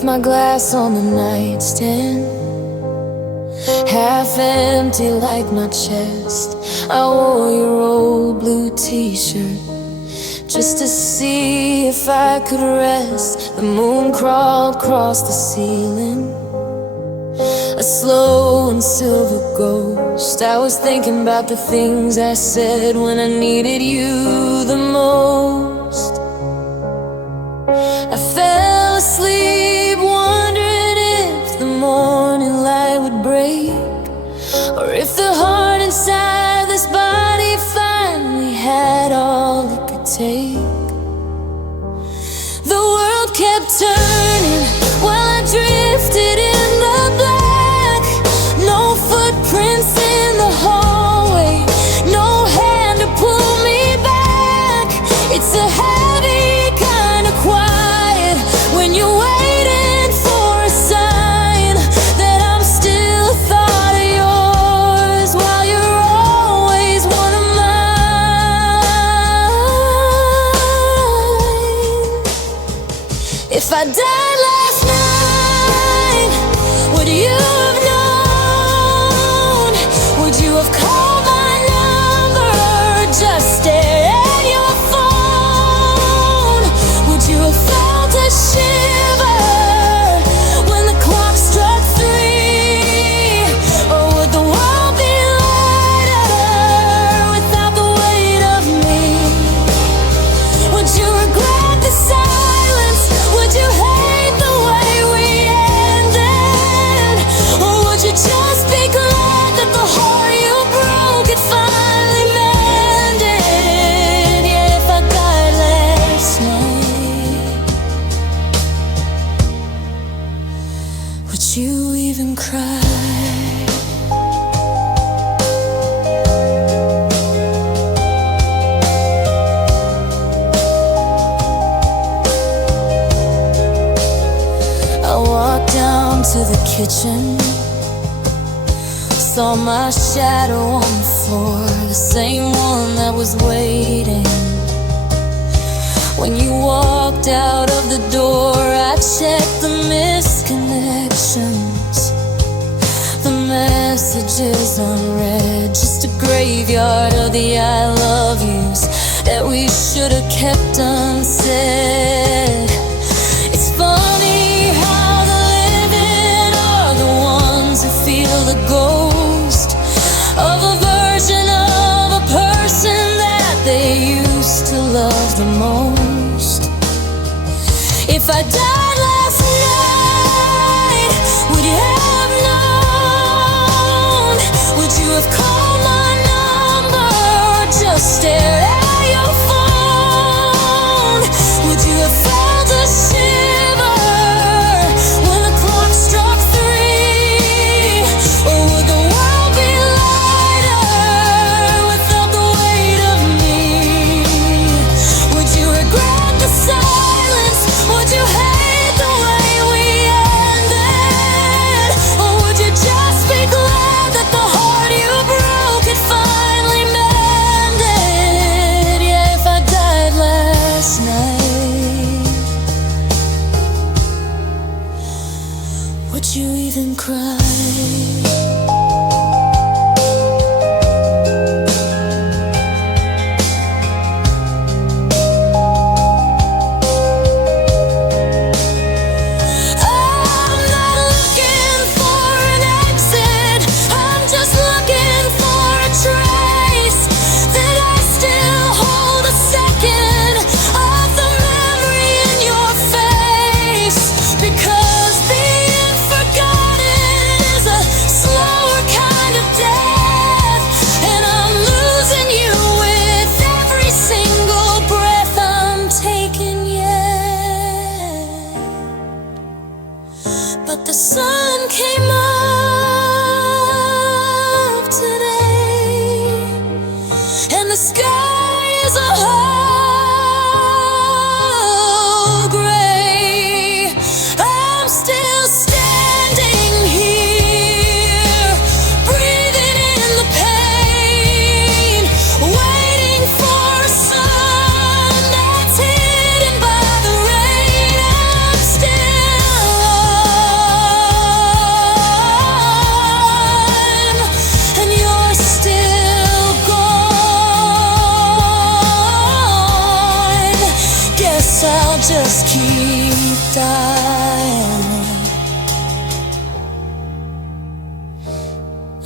left my glass on the nightstand, half empty like my chest. I wore your old blue t-shirt just to see if I could rest. The moon crawled across the ceiling, a slow and silver ghost. I was thinking about the things I said when I needed you the most. I fell asleep wondering if the morning light would break, or if the heart inside this body finally had all it could take. The world kept turning while I drifted in the black. No footprints in the hallway, no hand to pull me back. It's a heavy kind of quiet when you're waiting for a sign that I'm still a thought of yours, while you're always one of mine. If I died last night, would you have known? Would you have called my number or just stared at your phone? Would you have felt a shiver when the clock struck 3? Or would the world be lighter without the weight of me? Would you regret the silence? Would you hate the way we ended? Or would you just be glad that the heart you broke it finally mended? Yeah, if I died last night, would you even cry? I walked down to the kitchen, saw my shadow on the floor, the same one that was waiting. When you walked out of the door, I checked the misconnections, the messages unread, just a graveyard of the I love yous that we should have kept unsaid. It's funny how the living are the ones who feel the ghost of a version of a person that they used to love the most. If I died last night, would you have known? Would you have called my number or just stared at your phone? Would you have felt a shiver when the clock struck 3? Or would the world be lighter without the weight of me? Would you regret the silence? Would you hate the way we ended? Or would you just be glad that the heart you broke it finally mended? Yeah, if I died last night, would you even cry? I'm not looking for an exit, I'm just looking for a trace that I still hold a second of the memory in your face. Because being forgotten is a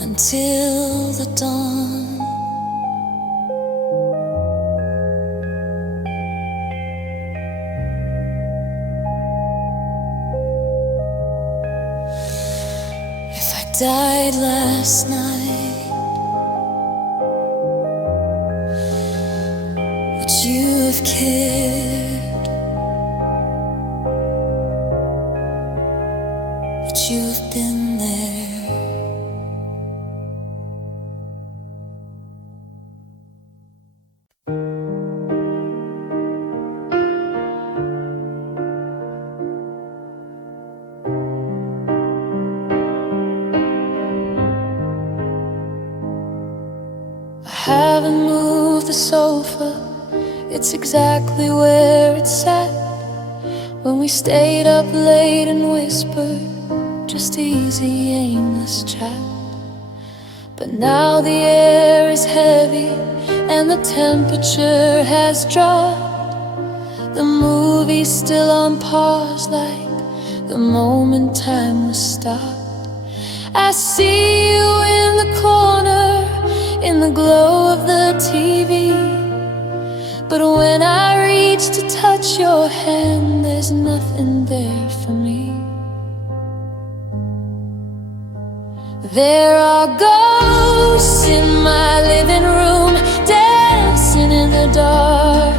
until the dawn. If I died last night, would you have cared? Would you have been there? I haven't moved the sofa, it's exactly where it sat when we stayed up late and whispered just easy, aimless chat. But now the air is heavy and the temperature has dropped. The movie's still on pause, like the moment time was stopped. I see you in the corner, in the glow of the TV, but when I reach to touch your hand, there's nothing there for me. There are ghosts in my living room, dancing in the dark,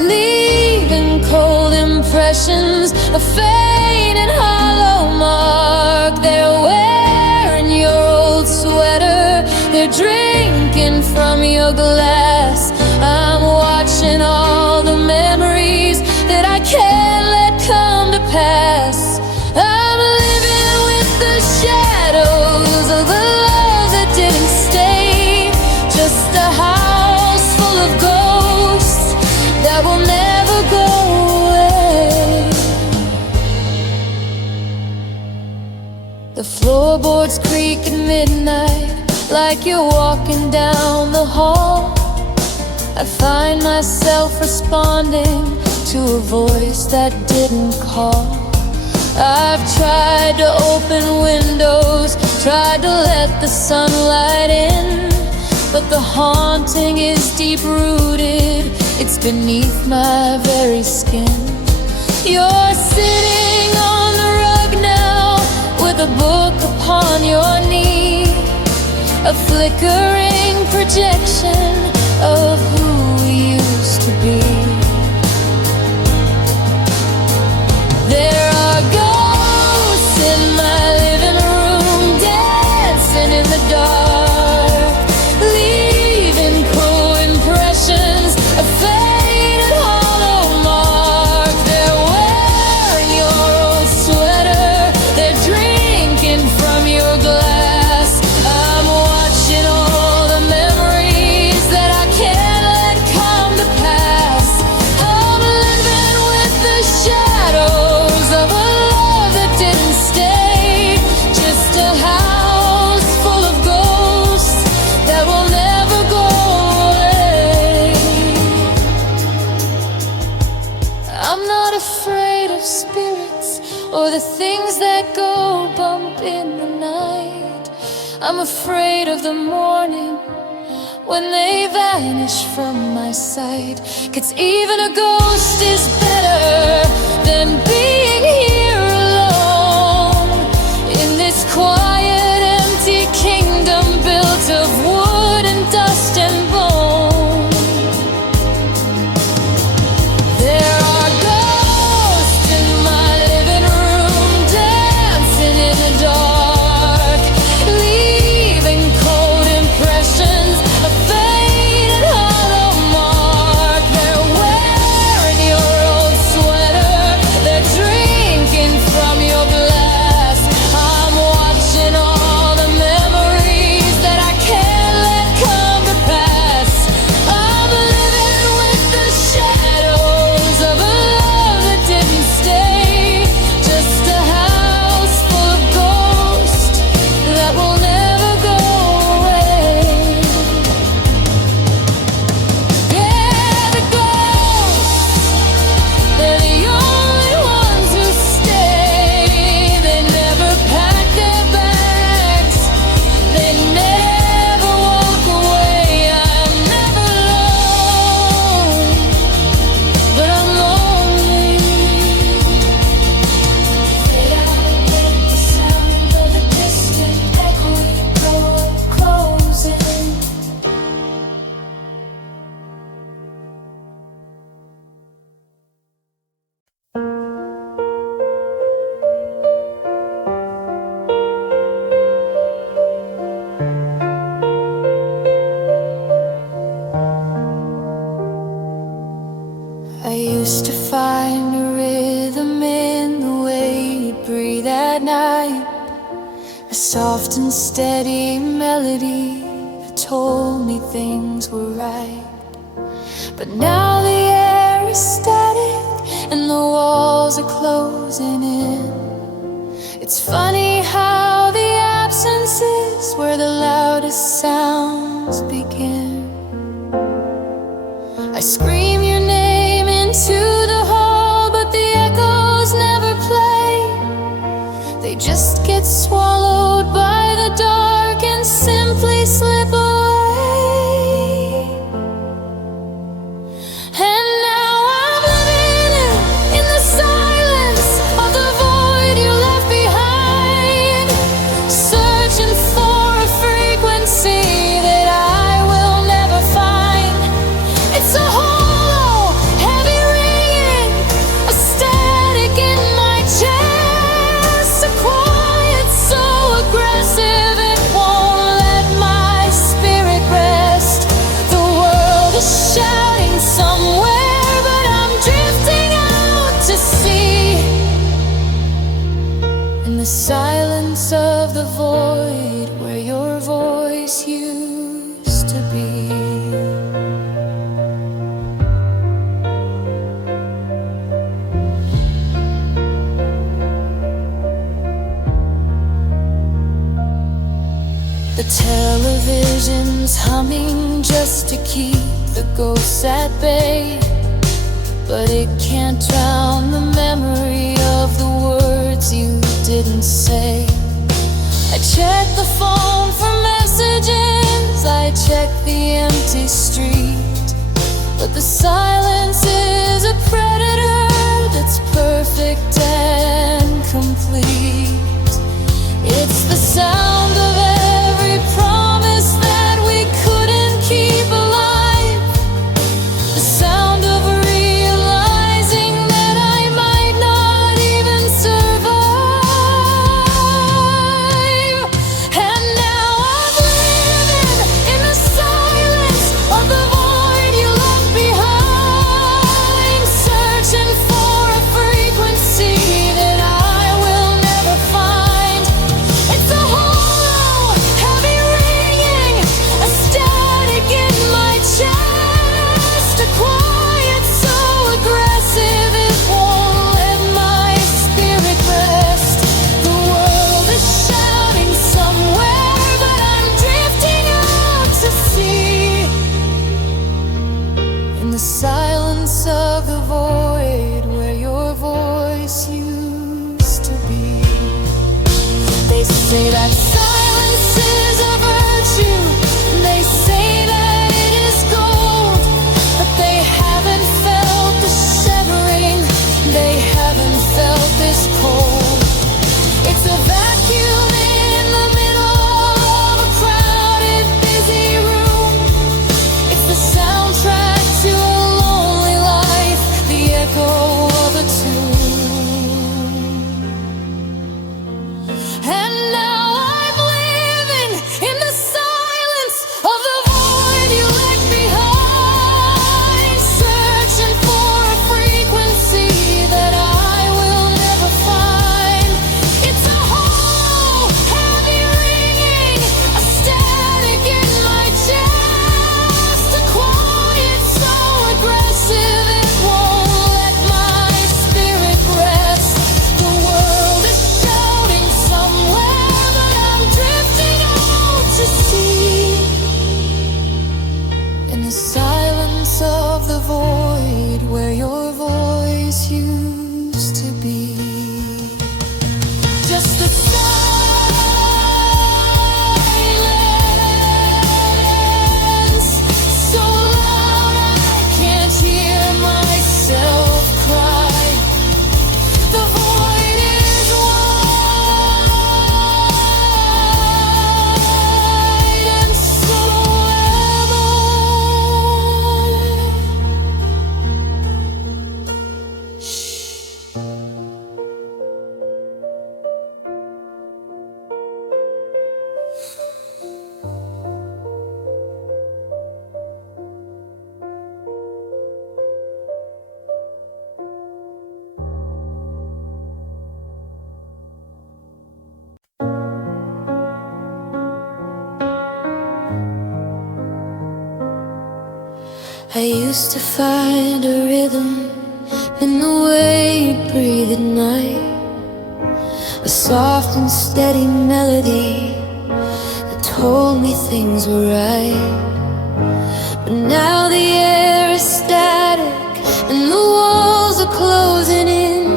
leaving cold impressions, a faint and hollow mark. They're wearing your old sweater, they're drinking from your glass. I'm watching all the memories that I can't let come to pass. I'm living with the shadows of the love that didn't stay, just a house full of ghosts that will never go away. The floorboards creak at midnight, like you're walking down the hall. I find myself responding to a voice that didn't call. I've tried to open windows, tried to let the sunlight in, but the haunting is deep-rooted, it's beneath my very skin. You're sitting on the rug now, with a book upon your knee, a flickering projection of who we used to be. There are ghosts in my living room, dancing in the dark, leaving cool impressions, a faint and hollow mark. They're wearing your old sweater, they're drinking from your glass. I'm watching all the memories that I can't let come to pass. I'm living with the shadows of a love that didn't stay, just a house full of ghosts that will never go away. I'm not afraid of spirits or the things that go bump in the night. I'm afraid of the morning when they vanish from my sight. 'Cause even a ghost is better than being here alone, in this quiet, empty kingdom built of wood and dust and bone. There are ghosts in my living room, dancing in the dark, leaving cold impressions, a faint and hollow mark. They're wearing your old sweater, they're A soft and steady melody that told me things were right. But now the air is static and the walls are closing in. It's funny how the absence is where the loudest sounds begin. I scream your name into the hall, but the echoes never play. They just get swallowed by the dark and simply slip away. And now I'm living in the silence of the void you left behind, searching for a frequency that I will never find. It's a hollow, heavy ringing, a static in my chest, a quiet so aggressive it won't let my spirit rest. The world is shouting somewhere, but I'm drifting out to sea. In the silence of the void where your voice used to be. The television's humming just to keep the ghosts at bay, but it can't drown the memory of the words you didn't say. I check the phone for messages, I check the empty street, but the silence is a predator that's perfect and complete. It's the sound of every promise that we couldn't keep alive, the sound of realizing that I might not even survive. And now I'm living in the silence of the void you left behind, searching for a frequency that I will never find. It's a hollow, heavy ringing, a static in my chest, a quiet so aggressive it won't let my spirit rest. The world is shouting somewhere, but I'm drifting out to sea. In the silence of the void where your voice used to be. They say that silence is a virtue, they say that it is gold, but they haven't felt the severing, they haven't felt this cold. It's a vacuum in the middle of a crowded, busy room. It's the soundtrack to a lonely life, the echo of a tune. And now I'm living in the silence of the void you left behind, searching for a frequency that I will never find. It's a hollow, heavy ringing, a static in my chest, a quiet so aggressive it won't let my spirit rest. The world is shouting somewhere, but I'm drifting out to sea. In the silence of the void where your voice used to be. Just the silence, so loud I can't hear myself cry. The void is wide, and so am I. I used to find a rhythm in the way you breathe at night, a soft and steady melody that told me things were right. But now the air is static and the walls are closing in.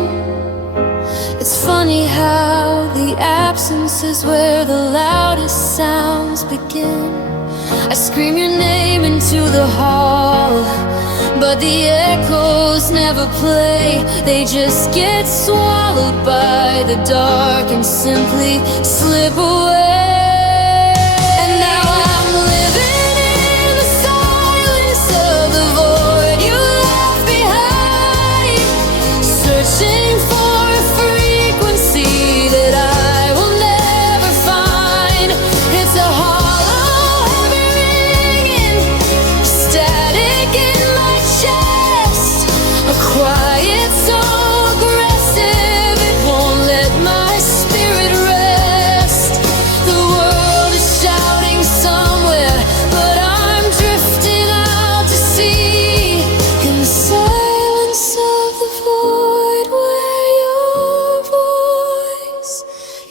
It's funny how the absence is where the loudest sounds begin. I scream your name into the hall, but the echoes never play. They just get swallowed by the dark and simply slip away. And now I'm living in the silence of the void you left behind, searching for a frequency that I will never find. It's a hollow, heavy ringing, static in my chest, a quiet so aggressive it won't let my spirit rest. The world is shouting somewhere, but I'm drifting out to sea, in the silence of the void where your voice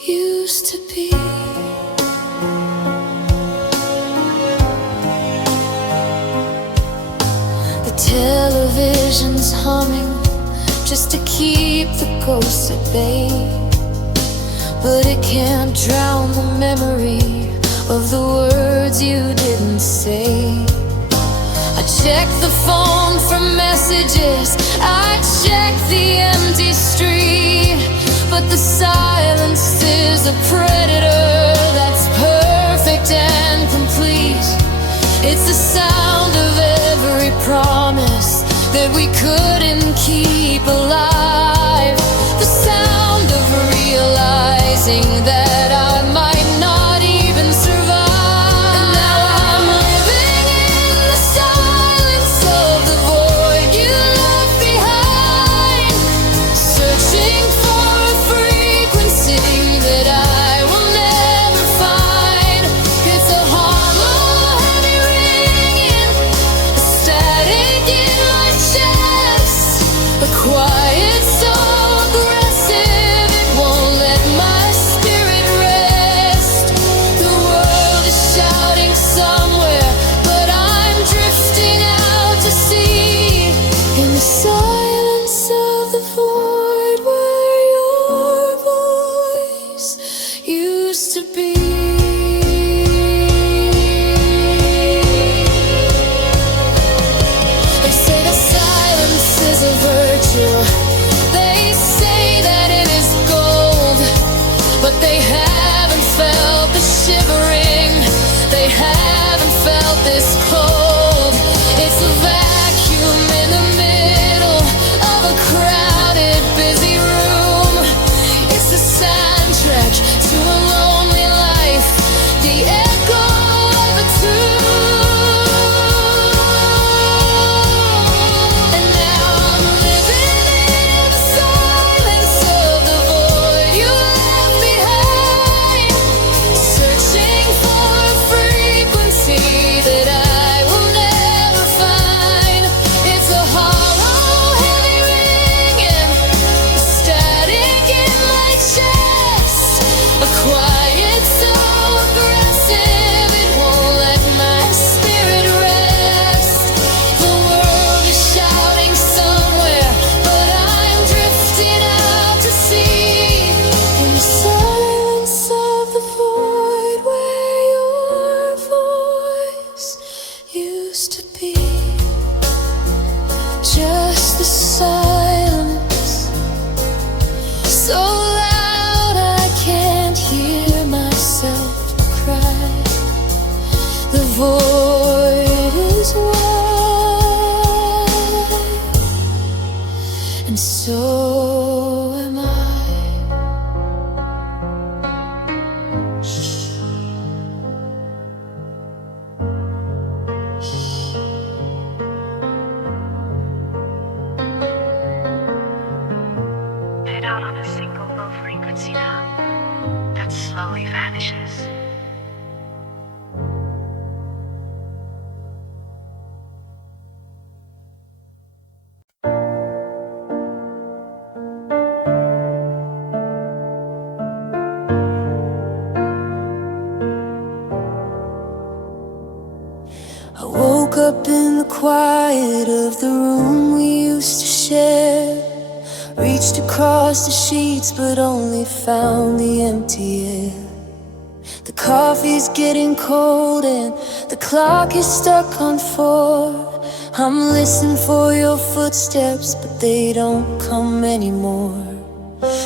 used to be. The television's humming just to keep the ghosts at bay, but it can't drown the memory of the words you didn't say. I check the phone for messages, I check the empty street, but the silence is a predator that's perfect and complete. It's the sound of every promise that we couldn't keep alive, the sound of realizing that I might not even survive. And now I'm living in the silence of the void you left behind, searching for a frequency that I will never find. It's a hollow, heavy ringing, a static in my chest, a quiet so aggressive it won't let my spirit rest. The world is shouting somewhere, but I'm drifting out to sea, in the silence of the void where your voice used to be. They say that silence is a virtue, they say that it is gold, but they haven't felt the shivering, they haven't felt this cold. It's a vacuum in the middle of a crowded, busy room. It's the soundtrack to a lonely life, the echo of a tomb. And now I'm living in the silence of the void you left behind, searching for a frequency that I will never find. It's a hollow, heavy ringing, a static in my chest, a quiet so aggressive it won't let my spirit rest. The world is shouting somewhere, but I'm drifting out to sea, in the silence of the void where your voice used to be. Just the silence, so loud I can't hear myself cry. The void is wide, and so am I. Head out on a single low frequency now that slowly vanishes. quiet of the room we used to share. Reached across the sheets but only found the empty air. The coffee's getting cold and the clock is stuck on 4. I'm listening for your footsteps but they don't come anymore.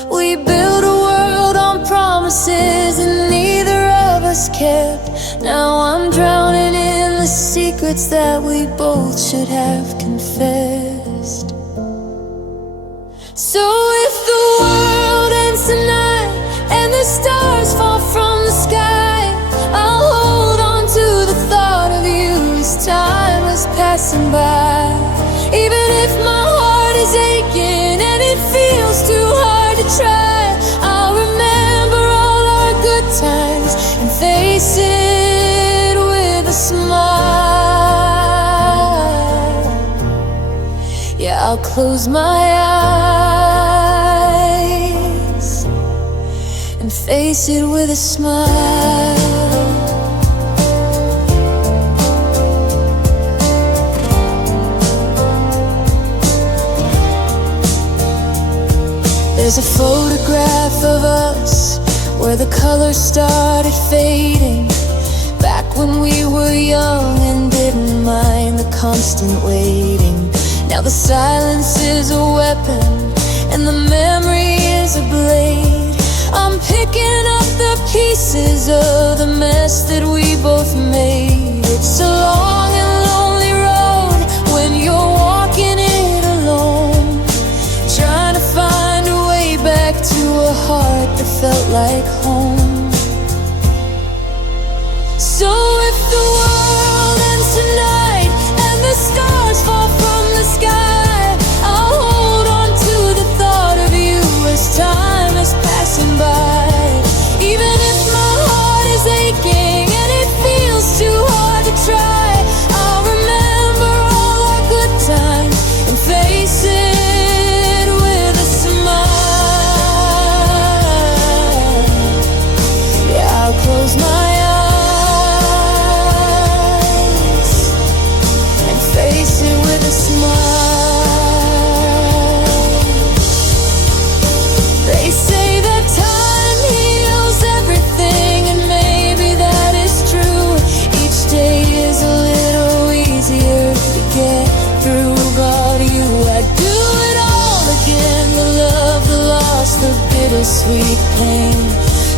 We built a world on promises and neither of us kept. Now I'm drowning in the secrets that we both should have confessed. So if the world ends tonight and the stars fall from the sky, I'll hold on to the thought of you as time is passing by. Even if my heart is aching and it feels too hard to try, I'll remember all our good times and face it with a smile. Yeah, I'll close my eyes and face it with a smile. There's a photograph of us where the colors started fading, back when we were young and didn't mind the constant waiting. Now the silence is a weapon and the memory is a blade. I'm picking up the pieces of the mess that we both made. It's a long and lonely road when you're walking it alone, trying to find a way back to a heart that felt like home. So if the world ends tonight and the stars fall from the sky, I'll hold on to the thought of you as time is passing by. Even if my heart is aching and it feels too hard to try, I'll remember all our good times and face it with a smile. Yeah, I'll close my eyes and face it with a smile. They say that time heals everything, and maybe that is true. Each day is a little easier to get through. Got you, I'd do it all again. The love, the loss, the bittersweet pain,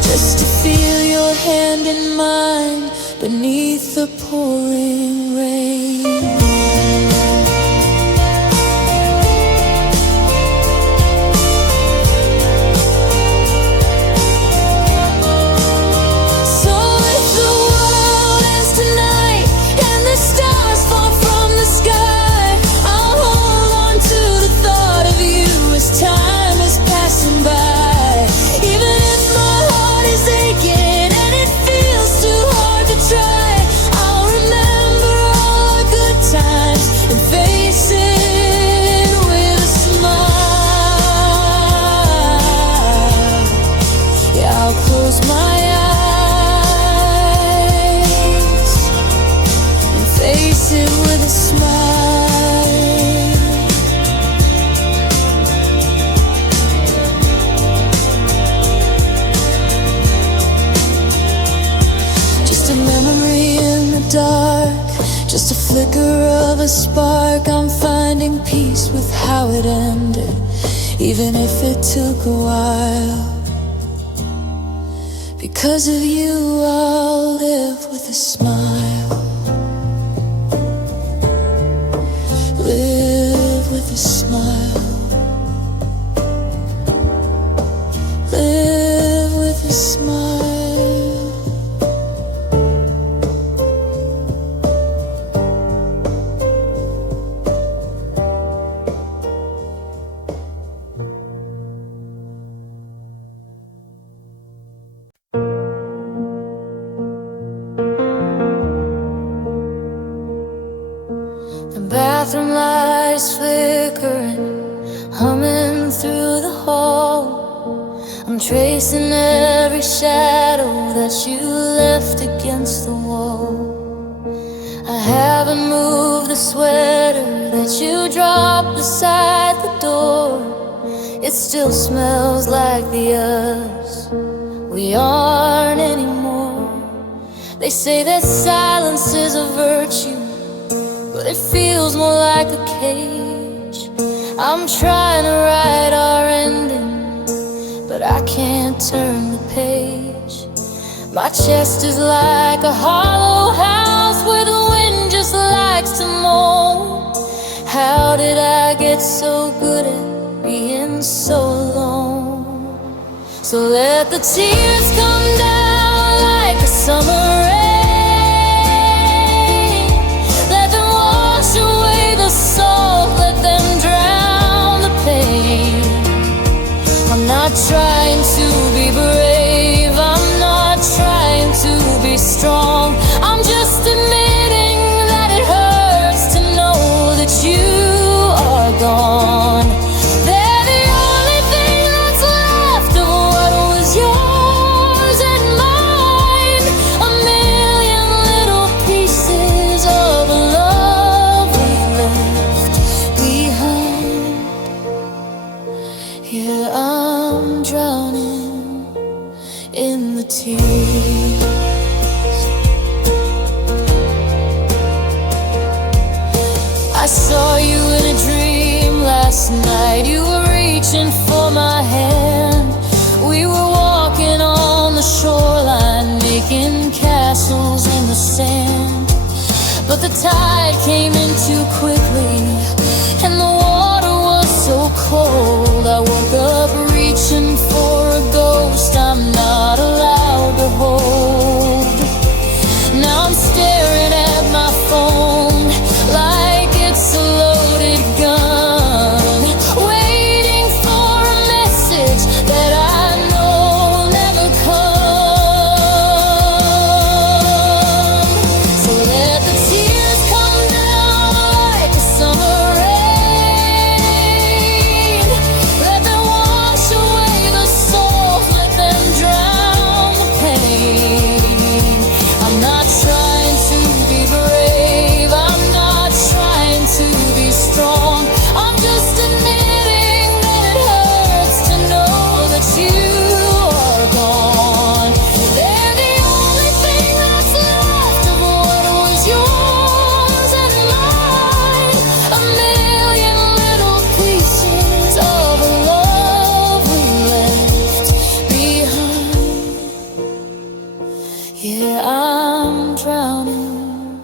just to feel your hand in mine beneath the pouring rain. So if the world ends tonight and the stars fall from the sky, I'll hold on to the thought of you as time is passing by. Even if my heart is aching and it feels too hard to try, I'll remember all our good times and face it with a smile. Yeah, I'll close my eyes and face it with a smile. Just a memory in the dark, just a flicker of a spark. I'm finding peace with how it ended, even if it took a while. Because of you, I'll live with a smile. Live with a smile. Live with a smile. Bathroom lights flickering, humming through the hall. I'm tracing every shadow that you left against the wall. I haven't moved the sweater that you dropped beside the door. It still smells like the us we aren't anymore. They say that silence is a virtue, but it feels more like a cage. I'm trying to write our ending, but I can't turn the page. My chest is like a hollow house where the wind just likes to moan. How did I get so good at being so alone? So let the tears come down like a summer rain. Let them wash away the salt, let them drown the pain. I'm not trying to be brave, I'm not trying to be strong. I'm just admitting that it hurts to know that you are gone. They're the only thing that's left of what was yours and mine. A million little pieces of love we left behind. Yeah, I'm drowning in the tears. I saw you in a dream last night. You were reaching for my hand. We were walking on the shoreline, making castles in the sand. But the tide came in too quickly, and the water was so cold. I woke up reaching for a ghost I'm not allowed to hold. Now I'm staring at my phone like it's a loaded gun, waiting for a message that I know will never come. So let the tears come down like a summer rain. Let them wash away the salt, let them drown the pain. I'm not trying to be brave, I'm not trying to be strong. I'm just admitting that it hurts to know that you are gone. They're the only thing that's left of what was yours and mine. A million little pieces of love we left behind. Yeah, I'm drowning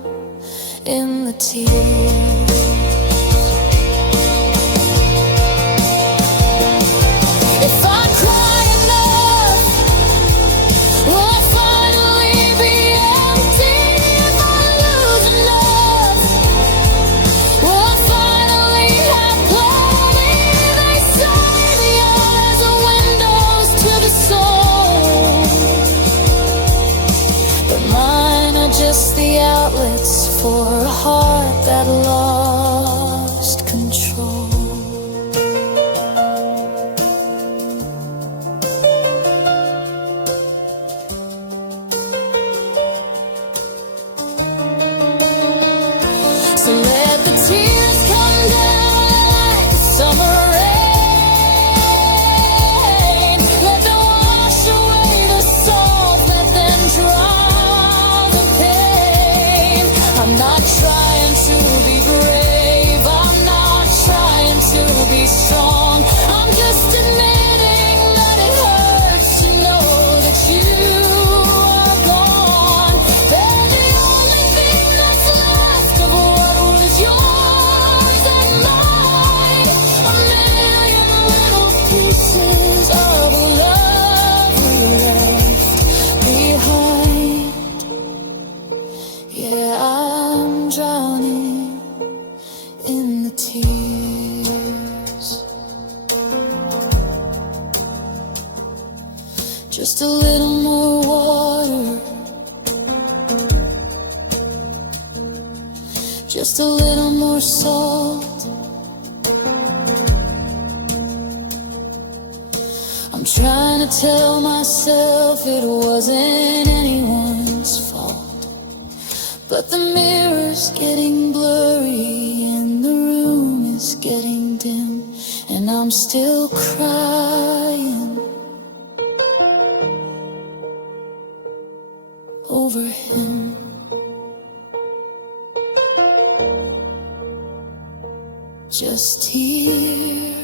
in the tears. If I cry enough, will I finally be empty? If I lose enough, will I finally have plenty? They say the eyes are windows to the soul, but mine are just the outlets for a heart that lost control. So let the tears come down like a summer rain. Let them wash away the salt, let them drown the pain. I'm not trying to be brave, I'm not trying to be strong. I'm just admitting that it hurts to know that you are gone. They're the only thing that's left of what was yours and mine. A million little pieces of love we left behind. Yeah, I'm drowning in the tears. Just a little more water, just a little more salt. I'm trying to tell myself it wasn't anyone's fault, But the mirror's getting blurry and the room is getting dim, and I'm still crying over him. Just tears